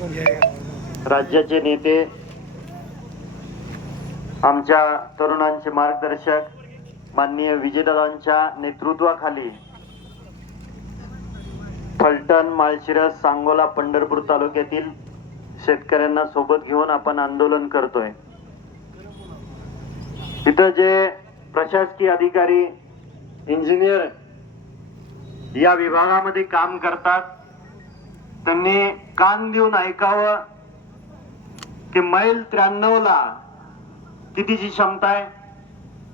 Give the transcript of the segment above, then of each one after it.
राज्याचे नेते आमच्या तरुणांचे मार्गदर्शक माननीय विजयदादांच्या नेतृत्वाखाली फलटण माळशिरस सांगोला पंढरपूर तालुक्यातील शेतकऱ्यांना सोबत घेऊन आपण आंदोलन करतोय. इथं जे प्रशासकीय अधिकारी इंजिनियर या विभागामध्ये काम करतात त्यांनी कान देऊन ऐकावं की मैल त्र्याण्णव ला कितीची क्षमता आहे?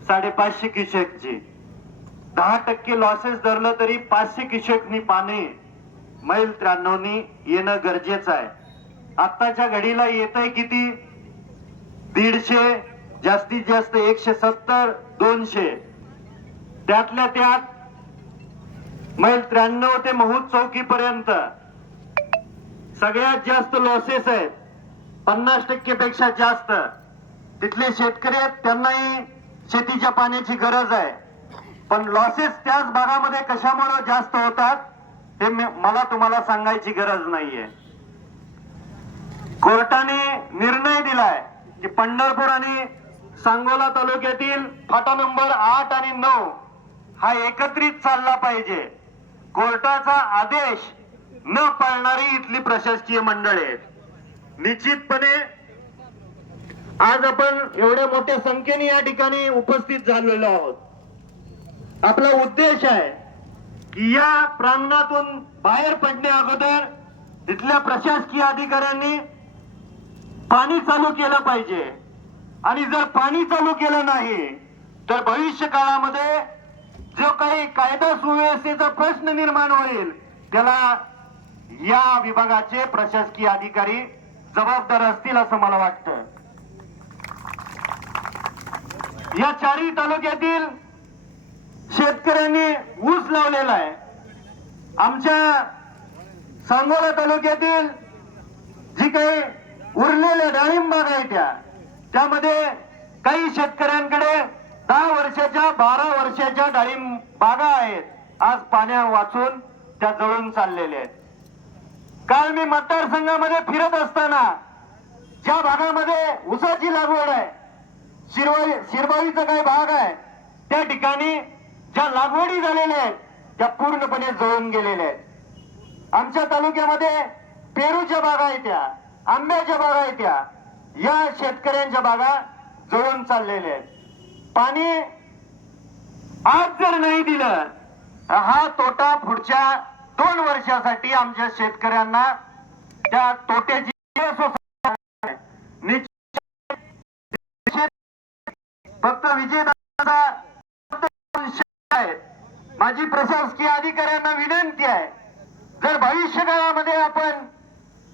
साडेपाचशे क्युसेकची. दहा टक्के लॉसेस धरलं तरी पाचशे क्युसेकनी पाणी मैल त्र्याण्णवनी येणं गरजेचं आहे. आत्ताच्या घडीला येत आहे किती? दीडशे जास्तीत जास्त एकशे सत्तर दोनशे. त्यातल्या त्यात मैल त्र्याण्णव ते महूद चौकीपर्यंत सगळ्यात जास्त लॉसेस आहेत. पन्नास टक्के पेक्षा जास्त. तिथले शेतकरी आहेत त्यांनाही शेतीच्या पाण्याची गरज आहे. पण लॉसेस त्याच भागामध्ये कशामुळे जास्त होतात हे मला तुम्हाला सांगायची गरज नाहीये. कोर्टाने निर्णय दिलाय की पंढरपूर आणि सांगोला तालुक्यातील फाटा नंबर आठ आणि नऊ हा एकत्रित चालला पाहिजे. कोर्टाचा आदेश न पाळणारी इथली प्रशासकीय मंडळ आहेत. निश्चितपणे आज आपण एवढ्या मोठ्या संख्येने या ठिकाणी उपस्थित झालेलो आहोत. आपला उद्देश आहे की या प्रांगणातून बाहेर पडण्या अगोदर इथल्या प्रशासकीय अधिकाऱ्यांनी पाणी चालू केलं पाहिजे. आणि जर पाणी चालू केलं नाही तर भविष्य काळामध्ये जो काही कायदा सुव्यवस्थेचा प्रश्न निर्माण होईल त्याला या विभागाचे प्रशासकीय अधिकारी जबाबदार असतील असं मला वाटतं. या चारही तालुक्यातील शेतकऱ्यांनी ऊस लावलेला आहे. आमच्या सांगोला तालुक्यातील जी काही उरलेल्या डाळिंब बागा आहेत त्या त्यामध्ये काही शेतकऱ्यांकडे दहा वर्षाच्या बारा वर्षाच्या डाळिंब बागा आहेत. आज पाण्या वाचून त्या जळून चाललेल्या आहेत. काल मी मतदारसंघामध्ये फिरत असताना ज्या भागामध्ये ऊसाची लागवड आहे शिरवाई शिरबाईचा काही भाग आहे त्या ठिकाणी ज्या लागवडी झालेल्या आहेत त्या पूर्णपणे जळून गेलेल्या आहेत. आमच्या तालुक्यामध्ये पेरूच्या बागा आहेत त्या आंब्याच्या बागा आहेत त्या या शेतकऱ्यांच्या बागा जळून चाललेल्या आहेत. पाणी आज जर नाही दिलं हा तोटा पुढच्या दोन वर्षासाठी आमच्या शेतकऱ्यांना त्या तोट्याची फक्त विजयदादा माझी प्रशासकीय अधिकाऱ्यांना विनंती आहे. जर भविष्य काळामध्ये आपण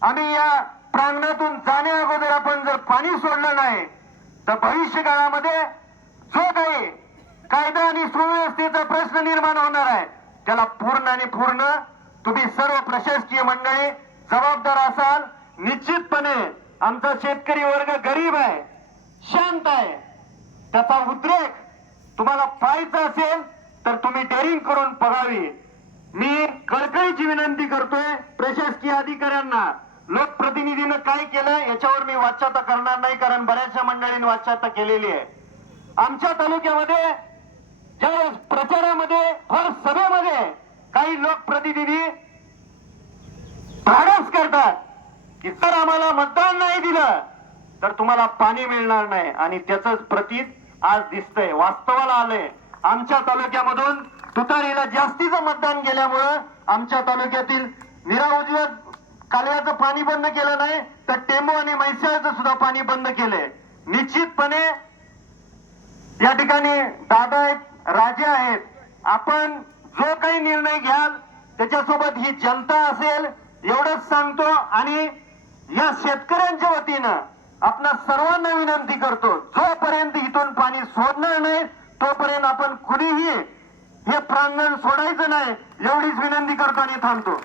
आम्ही या प्रांगणातून जाण्या अगोदर आपण जर पाणी सोडलं नाही तर भविष्य काळामध्ये जो काही कायदा आणि सुव्यवस्थेचा प्रश्न निर्माण होणार आहे त्याला पूर्ण आणि पूर्ण तुम्ही सर्व प्रशासकीय मंडळी जबाबदार असाल निश्चितपणे आमचा शेतकरी वर्ग गरीब आहे शांत आहे. त्याचा उद्रेक तुम्हाला पाहायचा असेल तर तुम्ही डेअरिंग करून बघावी. मी कळकळीची विनंती करतोय प्रशासकीय अधिकाऱ्यांना. लोकप्रतिनिधीनं काय केलं याच्यावर मी वाच्यता करणार नाही कारण बऱ्याचशा मंडळींनी वाच्यता केलेली आहे. आमच्या तालुक्यामध्ये ज्यावेळेस प्रचारामध्ये हर सभेमध्ये काही लोकप्रतिनिधी धाडस करतात. की जर आम्हाला मतदान नाही दिलं तर तुम्हाला पाणी मिळणार नाही. आणि त्याच प्रतीक आज दिसतंय. वास्तवाला आलंय. आमच्या तालुक्यामधून तुतारीला जास्तीचं मतदान गेल्यामुळं आमच्या तालुक्यातील निरा उजव्या कालव्याचं पाणी बंद केलं नाही तर टेंबू आणि म्हैसाळचं सुद्धा पाणी बंद केलंय. निश्चितपणे या ठिकाणी दादा आहेत राजे आहेत. आपण जो काही निर्णय घ्याल त्याच्यासोबत ही जनता असेल एवढंच सांगतो आणि या शेतकऱ्यांच्या वतीनं आपणा सर्वांना विनंती करतो जोपर्यंत इथून पाणी सोडणार नाही तोपर्यंत आपण कुणीही हे प्रांगण सोडायचं नाही एवढीच विनंती करतो आणि थांबतो.